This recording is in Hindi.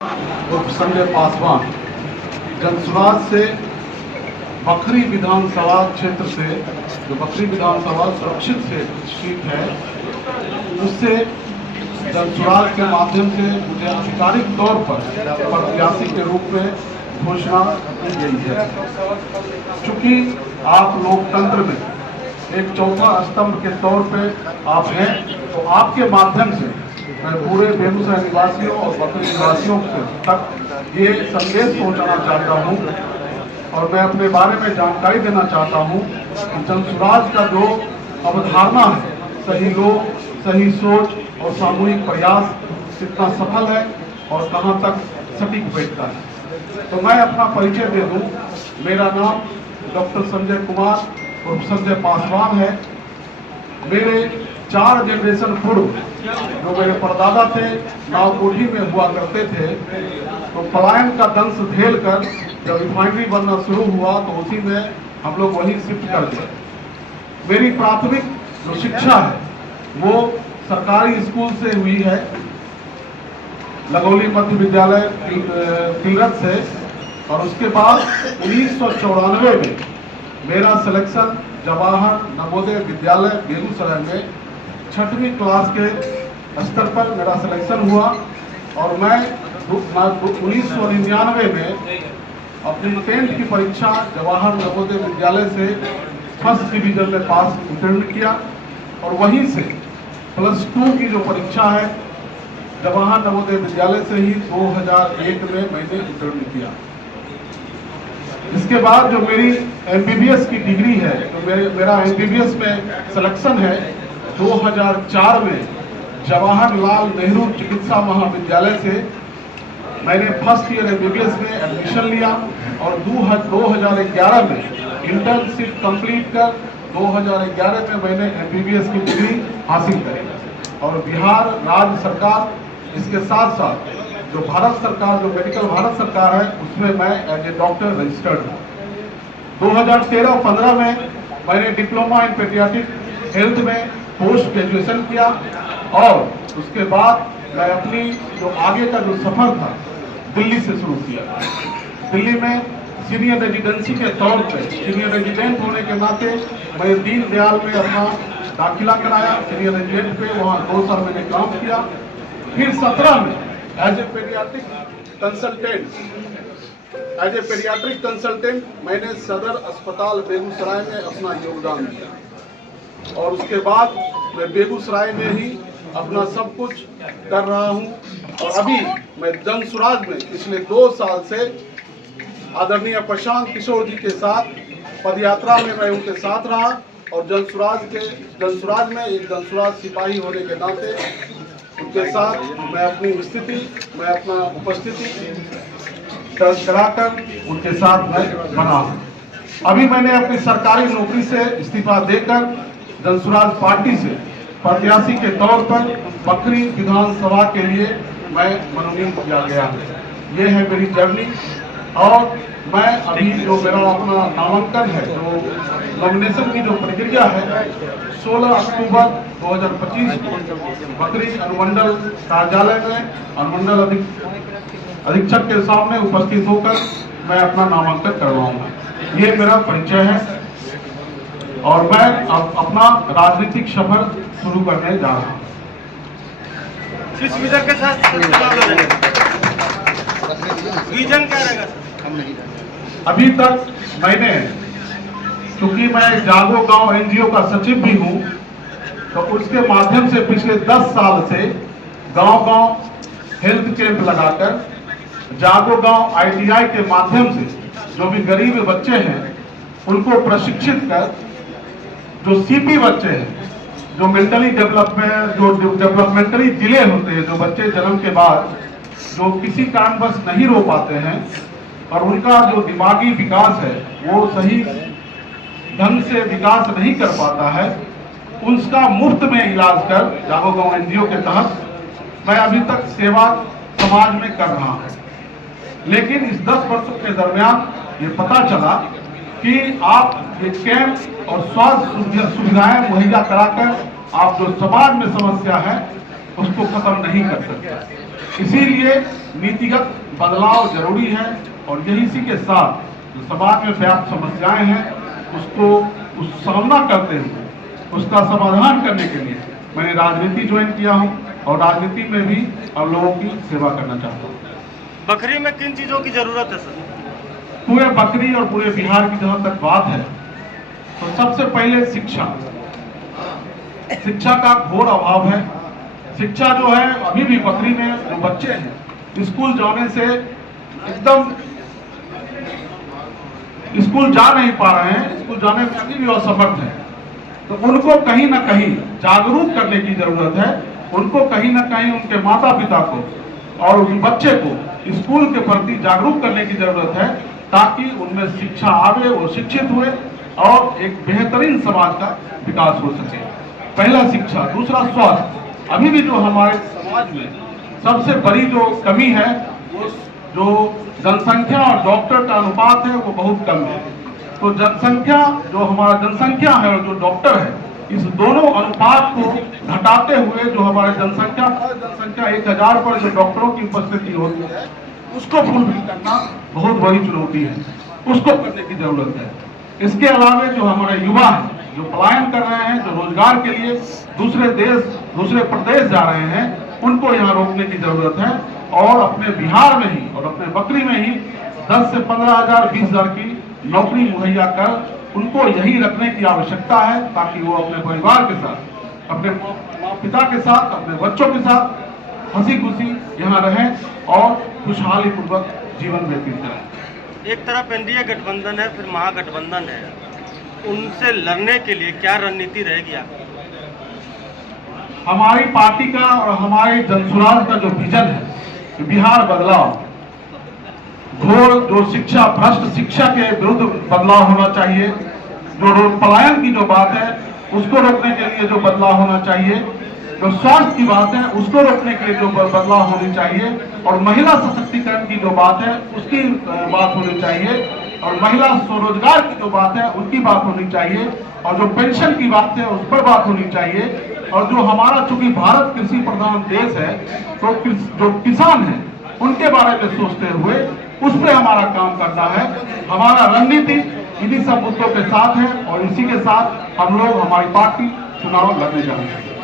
उर्फ संजय पासवान जनसुराज से बखरी विधानसभा क्षेत्र से, जो बखरी विधानसभा सुरक्षित से सीट है, उससे जनसुराज के माध्यम से मुझे आधिकारिक तौर पर प्रत्याशी के रूप में घोषणा की गई है। चूंकि आप लोकतंत्र में एक चौथा स्तंभ के तौर पे आप हैं, तो आपके माध्यम से मैं पूरे बेगूसराय निवासियों और बकरी निवासियों तक ये संदेश पहुंचाना चाहता हूं और मैं अपने बारे में जानकारी देना चाहता हूं कि जनसुराज का जो अवधारणा है, सही लोग, सही सोच और सामूहिक प्रयास कितना सफल है और कहां तक सटीक बैठता है। तो मैं अपना परिचय दे दूं। मेरा नाम डॉक्टर संजय कुमार उर्फ संजय पासवान है। मेरे 4 जनरेशन पूर्व जो मेरे परदादा थे, नावकोठी में हुआ करते थे, तो पलायन का दंश झेल कर जब रिफाइनरी बनना शुरू हुआ तो उसी में हम लोग वहीं शिफ्ट कर गए। मेरी प्राथमिक जो शिक्षा है वो सरकारी स्कूल से हुई है, लगौली मध्य विद्यालय तिलरत से, और उसके बाद 1994 में मेरा सिलेक्शन जवाहर नवोदय विद्यालय बेगूसराय में 6वीं क्लास के स्तर पर मेरा सिलेक्शन हुआ और मैं 1999 में अपनी 10th की परीक्षा जवाहर नवोदय विद्यालय से फर्स्ट डिवीजन में पास उत्तीर्ण किया और वहीं से +2 की जो परीक्षा है जवाहर नवोदय विद्यालय से ही 2001 में मैंने उत्तीर्ण किया। इसके बाद जो मेरी MBBS की डिग्री है, तो मेरा MBBS में सिलेक्शन है 2004 में जवाहरलाल नेहरू चिकित्सा महाविद्यालय से मैंने फर्स्ट ईयर MBBS में एडमिशन लिया और 2011 में इंटर्नशिप कंप्लीट कर 2011 में मैंने MBBS की डिग्री हासिल करी और बिहार राज्य सरकार, इसके साथ साथ जो भारत सरकार, जो मेडिकल भारत सरकार है, उसमें मैं एज ए डॉक्टर रजिस्टर्ड हूँ। 2013-15 में मैंने डिप्लोमा इन पेडियाट्रिक हेल्थ में पोस्ट ग्रेजुएशन किया और उसके बाद मैं अपनी जो आगे का जो सफर था दिल्ली से शुरू किया। दिल्ली में सीनियर रेजिडेंसी के तौर पे, सीनियर रेजिडेंट होने के नाते मैं दीनदयाल में अपना दाखिला कराया सीनियर रेजिडेंट पे, वहाँ 2 साल मैंने काम किया। फिर 17 में एज ए पेडियाट्रिक कंसल्टेंट मैंने सदर अस्पताल बेगूसराय में अपना योगदान दिया और उसके बाद मैं बेगूसराय में ही अपना सब कुछ कर रहा हूं और अभी मैं जनसुराज में पिछले 2 साल से आदरणीय प्रशांत किशोर जी के साथ पदयात्रा में मैं उनके साथ रहा और जनसुराज में एक जनसुराज सिपाही होने के नाते उनके साथ मैं अपनी स्थिति, मैं अपना उपस्थिति कराकर उनके साथ मैं बना हूं। अभी मैंने अपनी सरकारी नौकरी से इस्तीफा देकर जनसुराज पार्टी से प्रत्याशी के तौर पर बखरी विधानसभा के लिए मैं मनोनीत किया गया है। ये है मेरी जर्नी और मैं अभी जो मेरा अपना नामांकन है, जो नॉमिनेशन की जो प्रक्रिया है, 16 अक्टूबर 2025 को बखरी अनुमंडल कार्यालय में अनुमंडल अधीक्षक के सामने उपस्थित होकर मैं अपना नामांकन करवाऊंगा। ये मेरा परिचय है और मैं अब अपना राजनीतिक सफर शुरू करने जा रहा हूँ। किस विजन के साथ विजन क्या रहेगा? अभी तक मैंने, क्योंकि मैं जागो गांव NGO का सचिव भी हूं, तो उसके माध्यम से पिछले 10 साल से गांव-गांव हेल्थ कैंप लगाकर जागो गांव ITI के माध्यम से जो भी गरीब बच्चे हैं उनको प्रशिक्षित कर, जो CP बच्चे हैं, जो मेंटली डेवलपमेंट, जो डेवलपमेंटली डिले होते हैं, जो बच्चे जन्म के बाद जो किसी कारणवश नहीं रो पाते हैं और उनका जो दिमागी विकास है वो सही ढंग से विकास नहीं कर पाता है, उसका मुफ्त में इलाज कर जागो गांव NGO के तहत मैं अभी तक सेवा समाज में कर रहा हूं। लेकिन इस 10 वर्षों के दरमियान ये पता चला कि आप ये कैंप और स्वास्थ्य सुविधाएं मुहैया कराकर आप जो समाज में समस्या है उसको खत्म नहीं कर सकते। इसीलिए नीतिगत बदलाव जरूरी है और यही इसी के साथ जो समाज में व्याप्त समस्याएं हैं उसको सामना करते हुए उसका समाधान करने के लिए मैंने राजनीति ज्वाइन किया हूं और राजनीति में भी हम लोगों की सेवा करना चाहता हूं। बकरी में किन चीजों की जरूरत है सर? पूरे बकरी और पूरे बिहार की जहां तक बात है तो सबसे पहले शिक्षा का घोर अभाव है। शिक्षा जो है अभी भी बकरी में जो बच्चे हैं स्कूल जाने से एकदम स्कूल जा नहीं पा रहे हैं, स्कूल जाने में अभी भी असमर्थ है, तो उनको कहीं ना कहीं जागरूक करने की जरूरत है। उनको कहीं ना कहीं उनके माता पिता को और उस बच्चे को स्कूल के प्रति जागरूक करने की जरूरत है ताकि उनमें शिक्षा आवे, वो शिक्षित हुए और एक बेहतरीन समाज का विकास हो सके। पहला शिक्षा, दूसरा स्वास्थ्य। अभी भी जो हमारे समाज में सबसे बड़ी जो कमी है वो जो जनसंख्या और डॉक्टर का अनुपात है वो बहुत कम है। तो जनसंख्या जो हमारा जनसंख्या है और जो डॉक्टर है इस दोनों अनुपात को घटाते हुए जो हमारे जनसंख्या 1000 पर जो डॉक्टरों की उपस्थिति होती है उसको फुलफिल करना बहुत बड़ी चुनौती है, उसको करने की जरूरत है। इसके अलावा जो हमारे युवा हैं जो पलायन कर रहे हैं, जो रोजगार के लिए दूसरे प्रदेश जा रहे हैं, उनको यहाँ रोकने की जरूरत है और अपने बिहार में ही और अपने बकरी में ही 10 से 15,000 20,000 की नौकरी मुहैया कर उनको यही रखने की आवश्यकता है ताकि वो अपने परिवार के साथ, अपने माता पिता के साथ, अपने बच्चों के साथ हंसी खुशी यहाँ रहें और खुशहाली पूर्वक जीवन व्यतीत करें। एक तरफ एनडीए गठबंधन है, फिर महागठबंधन है, उनसे लड़ने के लिए क्या रणनीति रहेगी आपकी? हमारी पार्टी का और हमारे जनसुराज का जो विजन है बिहार बदलाव, घोर जो शिक्षा भ्रष्ट शिक्षा के विरुद्ध बदलाव होना चाहिए, जो पलायन की जो बात है उसको रोकने के लिए जो बदलाव होना चाहिए, जो स्वास्थ्य की बात है उसको रोकने के लिए जो बदलाव होनी चाहिए और महिला सशक्तिकरण की जो बात है उसकी बात होनी चाहिए और महिला स्वरोजगार की जो बात है उसकी बात होनी चाहिए और जो पेंशन की बात है उस पर बात होनी चाहिए और जो हमारा चूंकि भारत कृषि प्रधान देश है तो जो किसान है उनके बारे में सोचते हुए उस पर हमारा काम करना है। हमारा रणनीति इन्हीं सब मुद्दों के साथ है और इसी के साथ हम लोग हमारी पार्टी चुनाव लड़ने जा रहे हैं।